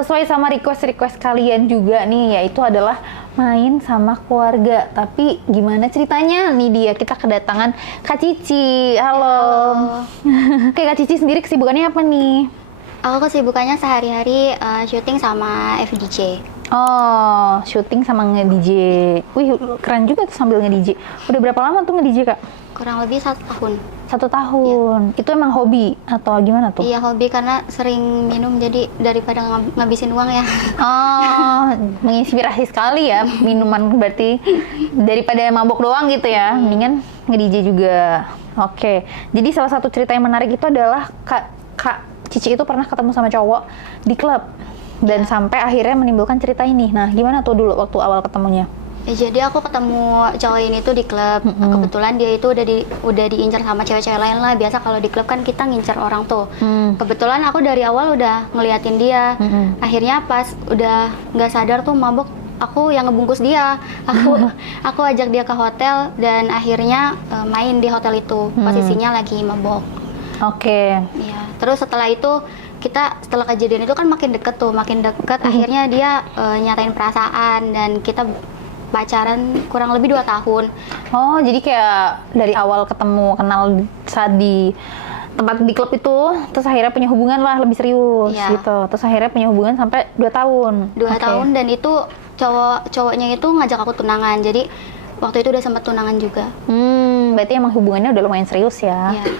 sesuai sama request kalian juga nih, yaitu adalah main sama keluarga. Tapi gimana ceritanya? Nih dia, kita kedatangan Kak Cici. Halo. Oke, Kak Cici sendiri kesibukannya apa nih? Aku kesibukannya sehari-hari syuting sama FDJ. Oh, syuting sama nge-DJ. Wih, keren juga tuh sambil nge-DJ. Udah berapa lama tuh nge-DJ, Kak? Kurang lebih 1 tahun. 1 tahun. Itu emang hobi atau gimana tuh? Iya, hobi karena sering minum, jadi daripada ngabisin uang ya. Oh, menginspirasi sekali ya minuman, berarti daripada mabok doang gitu ya, mendingan nge-DJ juga. Oke, jadi salah satu cerita yang menarik itu adalah Kak Cici itu pernah ketemu sama cowok di klub dan sampai akhirnya menimbulkan cerita ini. Nah, gimana tuh dulu waktu awal ketemunya? Ya, jadi aku ketemu cowok ini tuh di klub. Kebetulan dia itu udah diincar sama cewek-cewek lain lah. Biasa kalau di klub kan kita ngincar orang tuh. Kebetulan aku dari awal udah ngeliatin dia. Akhirnya pas udah nggak sadar tuh mabuk, aku yang ngebungkus dia. Aku ajak dia ke hotel dan akhirnya main di hotel itu. Posisinya lagi mabuk. Oke. Ya, terus setelah itu setelah kejadian itu kan makin deket. Akhirnya dia nyatain perasaan dan kita pacaran kurang lebih 2 tahun. Oh, jadi kayak dari awal ketemu, kenal saat di tempat di klub itu, terus akhirnya punya hubungan lah lebih serius gitu. Terus akhirnya punya hubungan sampai 2 tahun. 2 tahun, dan itu cowoknya itu ngajak aku tunangan. Jadi waktu itu udah sempat tunangan juga. Berarti emang hubungannya udah lumayan serius ya. Iya.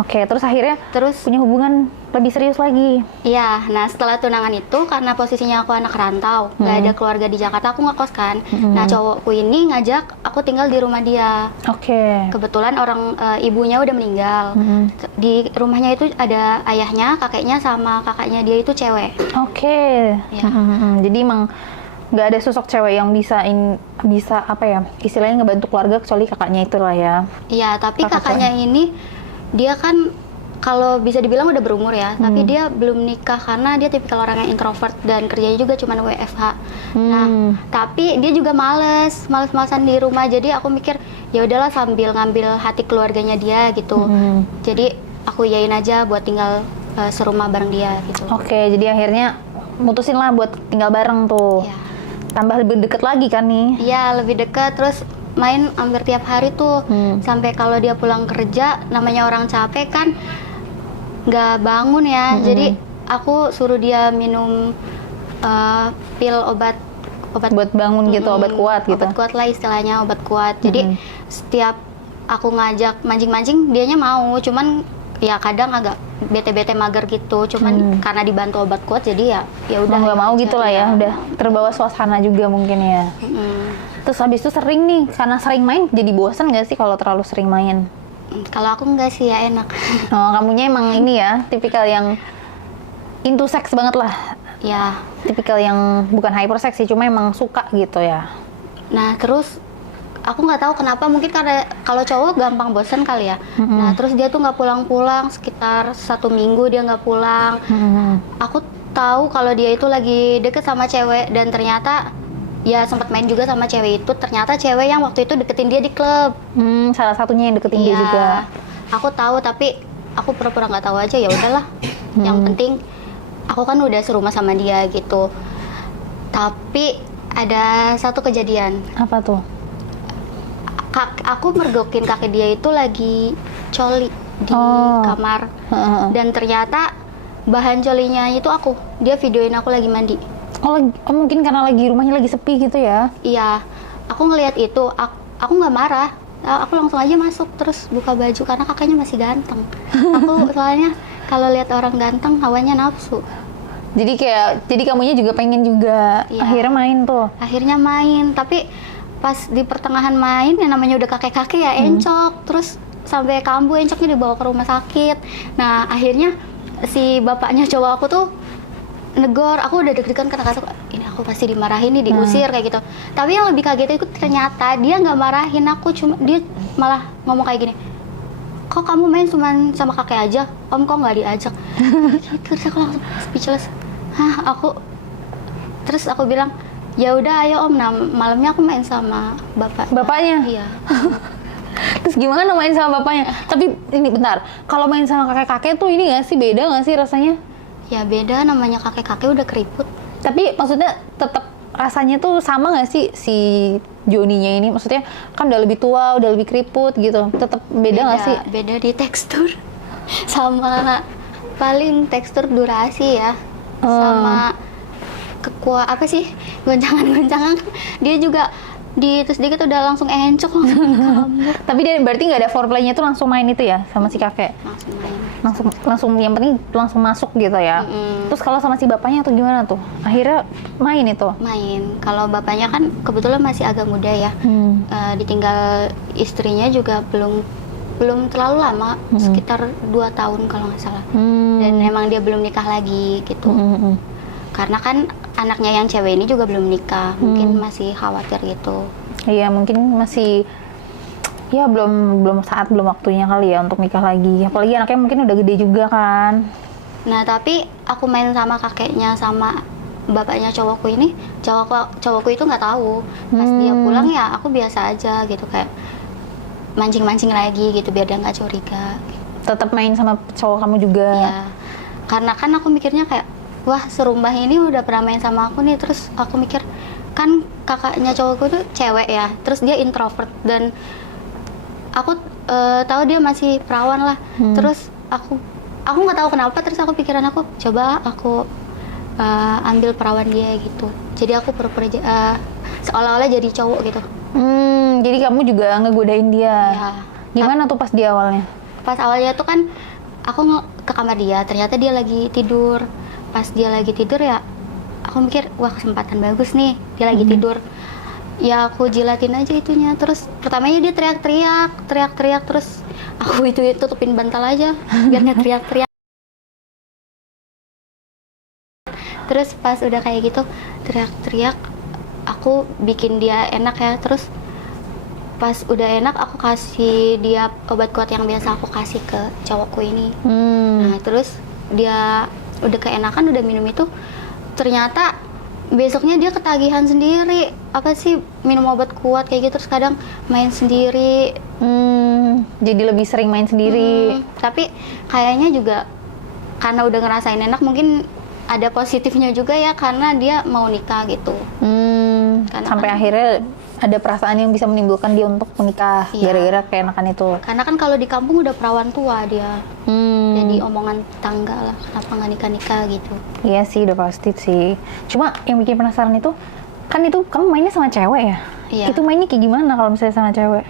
Oke, terus akhirnya punya hubungan lebih serius lagi. Iya, nah setelah tunangan itu karena posisinya aku anak rantau, nggak ada keluarga di Jakarta, aku ngekos kan. Nah cowokku ini ngajak aku tinggal di rumah dia. Oke. Kebetulan ibunya udah meninggal. Di rumahnya itu ada ayahnya, kakeknya, sama kakaknya dia itu cewek. Oke. Ya. Jadi emang nggak ada sosok cewek yang bisa apa ya, istilahnya ngebantu keluarga kecuali kakaknya itu lah ya. Iya, tapi kakaknya ini dia kan kalau bisa dibilang udah berumur ya, tapi dia belum nikah karena dia tipikal orang yang introvert dan kerjanya juga cuma WFH. Nah, tapi dia juga males-malesan di rumah. Jadi aku mikir ya udahlah sambil ngambil hati keluarganya dia gitu. Jadi aku yain aja buat tinggal serumah bareng dia gitu. Oke, jadi akhirnya mutusin lah buat tinggal bareng tuh. Ya. Tambah lebih deket lagi kan nih? Iya, lebih deket, terus main hampir tiap hari tuh. Sampai kalau dia pulang kerja, namanya orang capek kan nggak bangun ya. Jadi aku suruh dia minum pil obat buat bangun gitu, obat kuat gitu. Obat kuat lah istilahnya, obat kuat. Jadi setiap aku ngajak mancing-mancing, dianya mau. Cuman ya kadang agak bete-bete mager gitu. Cuman karena dibantu obat kuat jadi ya udah nggak mau gitu lah ya. Udah terbawa suasana juga mungkin ya. Terus habis itu sering nih, karena sering main jadi bosan nggak sih kalau terlalu sering main? Kalau aku nggak sih, ya enak. Oh, kamunya emang ini ya, tipikal yang into sex banget lah. Ya. Tipikal yang bukan hypersex sih, cuma emang suka gitu ya. Nah, terus aku nggak tahu kenapa, mungkin karena kalau cowok gampang bosan kali ya. Nah, terus dia tuh nggak pulang-pulang, sekitar 1 minggu dia nggak pulang. Aku tahu kalau dia itu lagi deket sama cewek, dan ternyata ya sempat main juga sama cewek itu. Ternyata cewek yang waktu itu deketin dia di klub. Salah satunya yang deketin dia juga. Aku tahu, tapi aku pura-pura nggak tahu aja. Ya udahlah. Yang penting aku kan udah serumah sama dia gitu. Tapi ada satu kejadian. Apa tuh? Aku mergokin kakek dia itu lagi coli di kamar. Dan ternyata bahan colinya itu aku. Dia videoin aku lagi mandi. Oh, mungkin karena rumahnya lagi sepi gitu ya? Iya, aku ngelihat itu, aku nggak marah. Aku langsung aja masuk, terus buka baju karena kakaknya masih ganteng. Aku soalnya kalau lihat orang ganteng hawanya nafsu. Jadi kamunya juga pengen juga. Iya. Akhirnya main tuh. Akhirnya main, tapi pas di pertengahan main, yang namanya udah kakek-kakek ya encok, terus sampai kambuh, encoknya dibawa ke rumah sakit. Nah, akhirnya si bapaknya cowok aku tuh negor. Aku udah deg-degan karena ini aku pasti dimarahin nih, diusir kayak gitu. Tapi yang lebih kaget itu ternyata dia nggak marahin aku, dia malah ngomong kayak gini, kok kamu main cuma sama kakek aja, om kok nggak diajak? Gitu. Terus aku langsung speechless. Terus aku bilang, ya udah ayo om. Nah, malamnya aku main sama bapaknya. Iya. Terus gimana main sama bapaknya? Tapi ini bentar, kalau main sama kakek-kakek tuh ini nggak sih, beda nggak sih rasanya? Ya beda, namanya kakek-kakek udah keriput. Tapi maksudnya tetap rasanya tuh sama nggak sih si Joninya ini? Maksudnya kan udah lebih tua, udah lebih keriput gitu. Tetap beda nggak sih? Beda di tekstur. Sama paling tekstur durasi ya. Sama apa sih? Goncangan-goncangan. Dia juga terus dikit udah langsung encok langsung kambuh. Tapi dia berarti nggak ada foreplaynya tuh langsung main itu ya sama si kakek? Langsung main. Langsung yang penting langsung masuk gitu ya. Terus kalau sama si bapaknya tuh gimana tuh? Akhirnya main itu? Main. Kalau bapaknya kan kebetulan masih agak muda ya. Ditinggal istrinya juga belum terlalu lama, sekitar 2 tahun kalau nggak salah. Dan emang dia belum nikah lagi gitu. Karena kan anaknya yang cewek ini juga belum nikah, mungkin masih khawatir gitu. Iya, mungkin masih ya belum waktunya kali ya untuk nikah lagi. Apalagi anaknya mungkin udah gede juga kan. Nah, tapi aku main sama kakeknya sama bapaknya cowokku itu nggak tahu. Pas dia pulang ya aku biasa aja gitu, kayak mancing-mancing lagi gitu biar dia nggak curiga. Tetap main sama cowok kamu juga? Iya, karena kan aku mikirnya kayak, wah serumah ini udah pernah main sama aku nih. Terus aku mikir, kan kakaknya cowokku tuh cewek ya, terus dia introvert dan aku tahu dia masih perawan lah. Terus aku nggak tahu kenapa, terus aku pikiran aku coba aku ambil perawan dia gitu. Jadi aku pura-pura seolah-olah jadi cowok gitu. Jadi kamu juga ngegodain dia? Ya. Gimana tuh pas di awalnya? Pas awalnya tuh kan aku ke kamar dia, ternyata dia lagi tidur. Pas dia lagi tidur ya aku mikir, wah kesempatan bagus nih, dia lagi tidur. Ya aku jilatin aja itunya. Terus pertamanya dia teriak-teriak, terus aku itu tutupin bantal aja biar nggak teriak-teriak. Terus pas udah kayak gitu teriak-teriak, aku bikin dia enak ya. Terus pas udah enak aku kasih dia obat kuat yang biasa aku kasih ke cowokku ini. Nah terus dia udah keenakan, udah minum itu, ternyata besoknya dia ketagihan sendiri. Apa sih, minum obat kuat kayak gitu, terus kadang main sendiri. Jadi lebih sering main sendiri. Tapi kayaknya juga karena udah ngerasain enak, mungkin ada positifnya juga ya, karena dia mau nikah gitu. Sampai akhirnya ada perasaan yang bisa menimbulkan dia untuk menikah. Iya. Gara-gara keenakan itu. Karena kan kalau di kampung udah perawan tua dia. Jadi omongan tetangga lah, kenapa nggak nikah-nikah gitu. Iya sih, udah pasti sih. Cuma yang bikin penasaran itu, kan itu kamu mainnya sama cewek ya? Iya. Itu mainnya kayak gimana kalau misalnya sama cewek?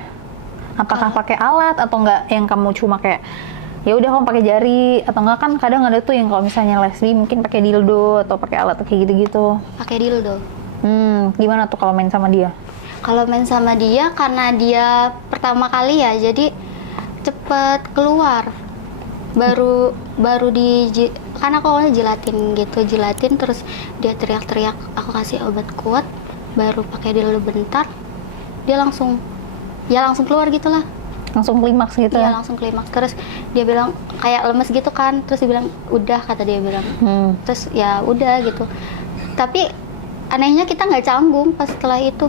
Apakah pakai alat atau enggak yang kamu cuma kayak ya udah kamu pakai jari, atau enggak kan kadang ada tuh yang kalau misalnya lesbi mungkin pakai dildo atau pakai alat kayak gitu-gitu. Pakai dildo. Gimana tuh kalau main sama dia? Kalau main sama dia, karena dia pertama kali ya, jadi cepet keluar. Baru kan aku awalnya jilatin terus dia teriak-teriak, aku kasih obat kuat, baru pakai dildo bentar, dia langsung keluar gitulah. Langsung klimaks gitu? Iya, langsung klimaks. Terus dia bilang kayak lemes gitu kan, terus dia bilang udah, kata dia bilang. Terus ya udah gitu. Tapi anehnya kita nggak canggung pas setelah itu.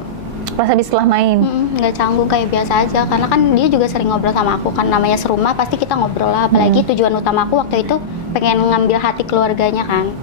Pas habis setelah main? Nggak canggung, kayak biasa aja. Karena kan dia juga sering ngobrol sama aku, kan namanya serumah pasti kita ngobrol lah. Apalagi tujuan utama aku waktu itu pengen ngambil hati keluarganya kan.